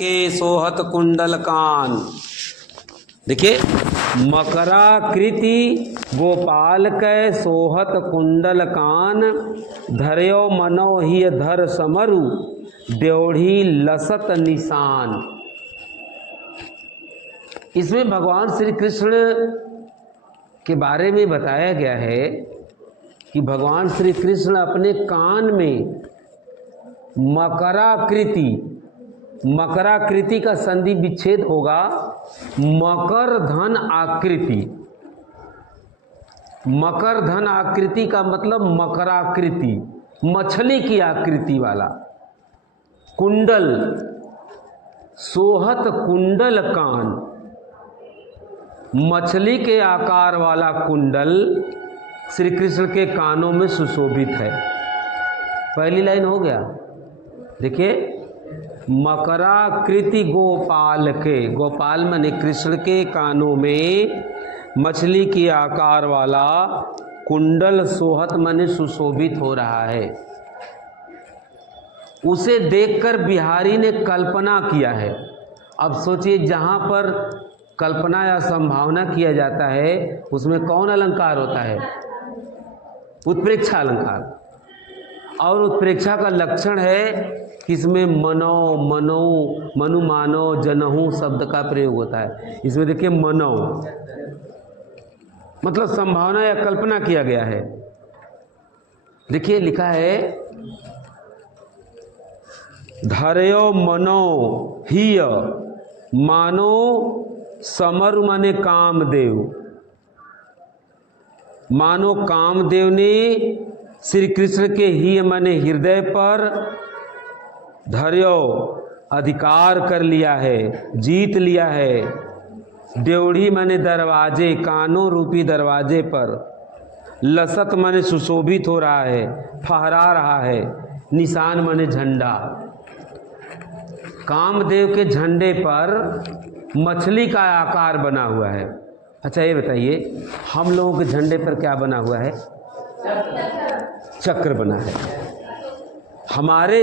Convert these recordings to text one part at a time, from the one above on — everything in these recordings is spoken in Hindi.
के सोहत कुंडल कान। देखिए, मकराकृति गोपाल कै सोहत कुंडल कान, धर्यो मनो ही धर समरु द्योढ़ी लसत निशान। इसमें भगवान श्री कृष्ण के बारे में बताया गया है कि भगवान श्री कृष्ण अपने कान में मकराकृति का संधि विच्छेद होगा, मकर धन आकृति। मकर धन आकृति का मतलब मकराकृति, मछली की आकृति वाला। कुंडल, सोहत कुंडल कान, मछली के आकार वाला कुंडल श्री कृष्ण के कानों में सुशोभित है। पहली लाइन हो गया। देखिए, मकराकृति गोपाल के, गोपाल माने कृष्ण के कानों में मछली की आकार वाला कुंडल सोहत माने सुशोभित हो रहा है। उसे देखकर बिहारी ने कल्पना किया है। अब सोचिए, जहां पर कल्पना या संभावना किया जाता है उसमें कौन अलंकार होता है? उत्प्रेक्षा अलंकार। और उत्प्रेक्षा का लक्षण है कि इसमें मनो, मनु मानो, जनहु शब्द का प्रयोग होता है। इसमें देखिए, मनो मतलब संभावना या कल्पना किया गया है। देखिए, लिखा है धर्यो मनो हिय मानो समरु माने कामदेव। मानो कामदेव ने श्री कृष्ण के ही माने हृदय पर धर्यो अधिकार कर लिया है, जीत लिया है। ड्योढ़ी माने दरवाजे, कानों रूपी दरवाजे पर। लसत माने सुशोभित हो रहा है, फहरा रहा है। निशान माने झंडा। कामदेव के झंडे पर मछली का आकार बना हुआ है। अच्छा, ये बताइए, हम लोगों के झंडे पर क्या बना हुआ है? चक्र बना है। हमारे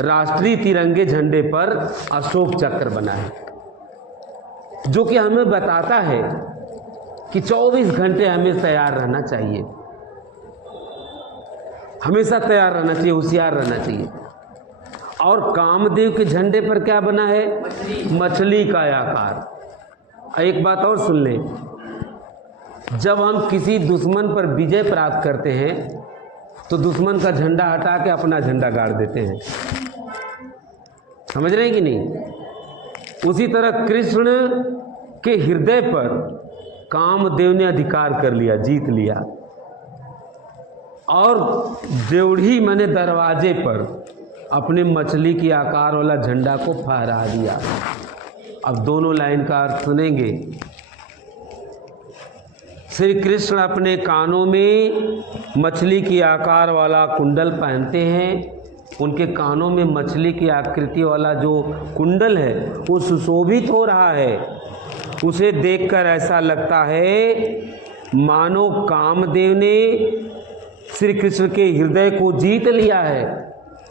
राष्ट्रीय तिरंगे झंडे पर अशोक चक्र बना है, जो कि हमें बताता है कि 24 घंटे हमें तैयार रहना चाहिए, हमेशा तैयार रहना चाहिए, होशियार रहना चाहिए। और कामदेव के झंडे पर क्या बना है? मछली का आकार। एक बात और सुन लें, जब हम किसी दुश्मन पर विजय प्राप्त करते हैं तो दुश्मन का झंडा हटा के अपना झंडा गाड़ देते हैं। समझ रहे हैं कि नहीं? उसी तरह कृष्ण के हृदय पर कामदेव ने अधिकार कर लिया, जीत लिया। और ड्योढ़ी माने दरवाजे पर अपने मछली की आकार वाला झंडा को फहरा दिया। अब दोनों लाइन का अर्थ सुनेंगे। श्री कृष्ण अपने कानों में मछली की आकार वाला कुंडल पहनते हैं। उनके कानों में मछली की आकृति वाला जो कुंडल है वो सुशोभित हो रहा है। उसे देखकर ऐसा लगता है मानो कामदेव ने श्री कृष्ण के हृदय को जीत लिया है,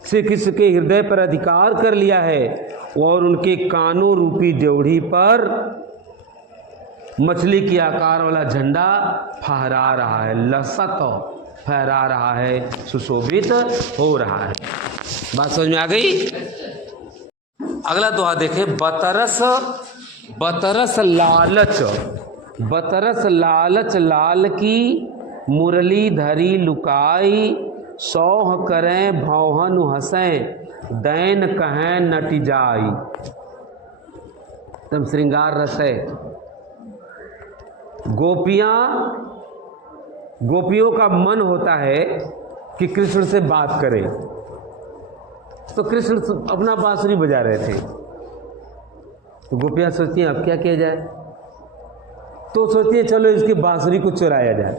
श्री कृष्ण के हृदय पर अधिकार कर लिया है और उनके कानों रूपी ड्योढ़ी पर मछली की आकार वाला झंडा फहरा रहा है, लसत फहरा रहा है, सुशोभित हो रहा है। बात समझ में आ गई? अगला दोहा देखें। बतरस लालच, बतरस लालच लाल की मुरली धरी लुकाई, सौह करें भौहन हंसें दैन कहें नट जाई। तम श्रृंगार रस है। गोपियों का मन होता है कि कृष्ण से बात करें, तो कृष्ण अपना बांसुरी बजा रहे थे, तो गोपियां सोचती हैं अब क्या किया जाए, तो सोचती है चलो इसकी बांसुरी को चुराया जाए।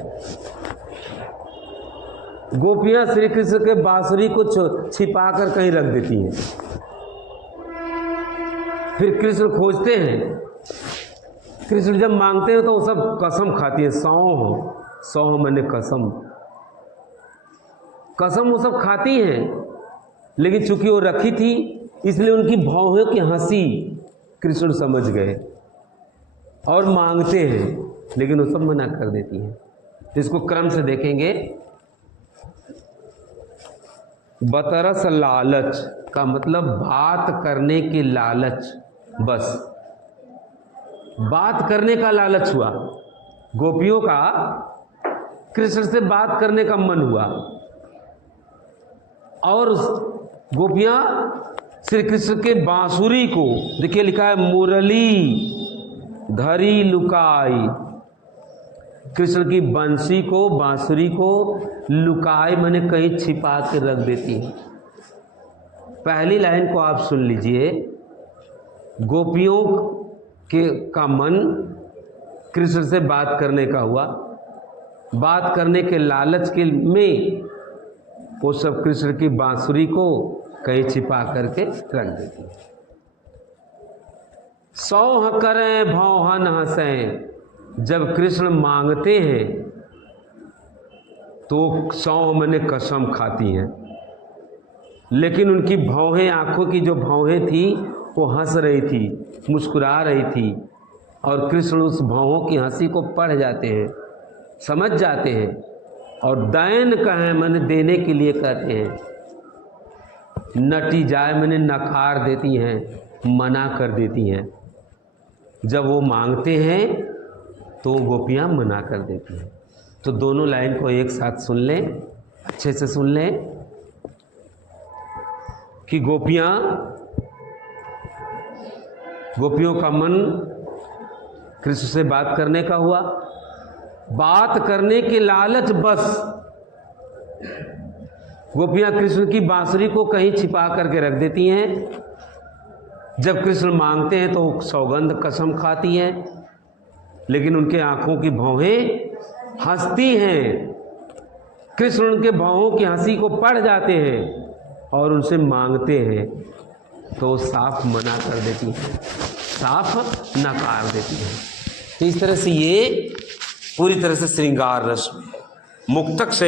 गोपियां श्री कृष्ण के बांसुरी को छिपा कर कहीं रख देती हैं। फिर कृष्ण खोजते हैं। कृष्ण जब मांगते हैं तो वो सब कसम खाती है। सौह मैंने कसम, कसम वो सब खाती हैं, लेकिन चूंकि वो रखी थी इसलिए उनकी भौहें की हंसी कृष्ण समझ गए और मांगते हैं, लेकिन वो सब मना कर देती हैं। इसको क्रम से देखेंगे। बतरस लालच का मतलब बात करने की लालच, बस बात करने का लालच हुआ। गोपियों का कृष्ण से बात करने का मन हुआ और गोपियां श्री कृष्ण के बांसुरी को, देखिए लिखा है मुरली धरी लुकाई, कृष्ण की बंसी को, बांसुरी को लुकाई माने कहीं छिपा के रख देती है। पहली लाइन को आप सुन लीजिए। गोपियों का मन कृष्ण से बात करने का हुआ, बात करने के लालच के में वो सब कृष्ण की बांसुरी को कहीं छिपा करके रख देती है। सौह करें भौहन हंसें, जब कृष्ण मांगते हैं तो सौह मने कसम खाती हैं, लेकिन उनकी भौहें, आंखों की जो भौहें थी वो हंस रही थी, मुस्कुरा रही थी, और कृष्ण उस भौहों की हंसी को पढ़ जाते हैं, समझ जाते हैं और दैन कहें मैंने देने के लिए कहते हैं। नटी जाए मैंने नकार देती हैं, मना कर देती हैं। जब वो मांगते हैं तो गोपियां मना कर देती हैं। तो दोनों लाइन को एक साथ सुन लें, अच्छे से सुन लें कि गोपियों का मन कृष्ण से बात करने का हुआ, बात करने के लालच बस गोपियां कृष्ण की बांसुरी को कहीं छिपा करके रख देती हैं। जब कृष्ण मांगते हैं तो सौगंध कसम खाती हैं, लेकिन उनके आंखों की भौहें हंसती हैं। कृष्ण उनके भौहों की हंसी को पढ़ जाते हैं और उनसे मांगते हैं तो साफ मना कर देती हैं, साफ नकार देती हैं। तो इस तरह से ये पूरी तरह से श्रृंगार रस में मुक्तक से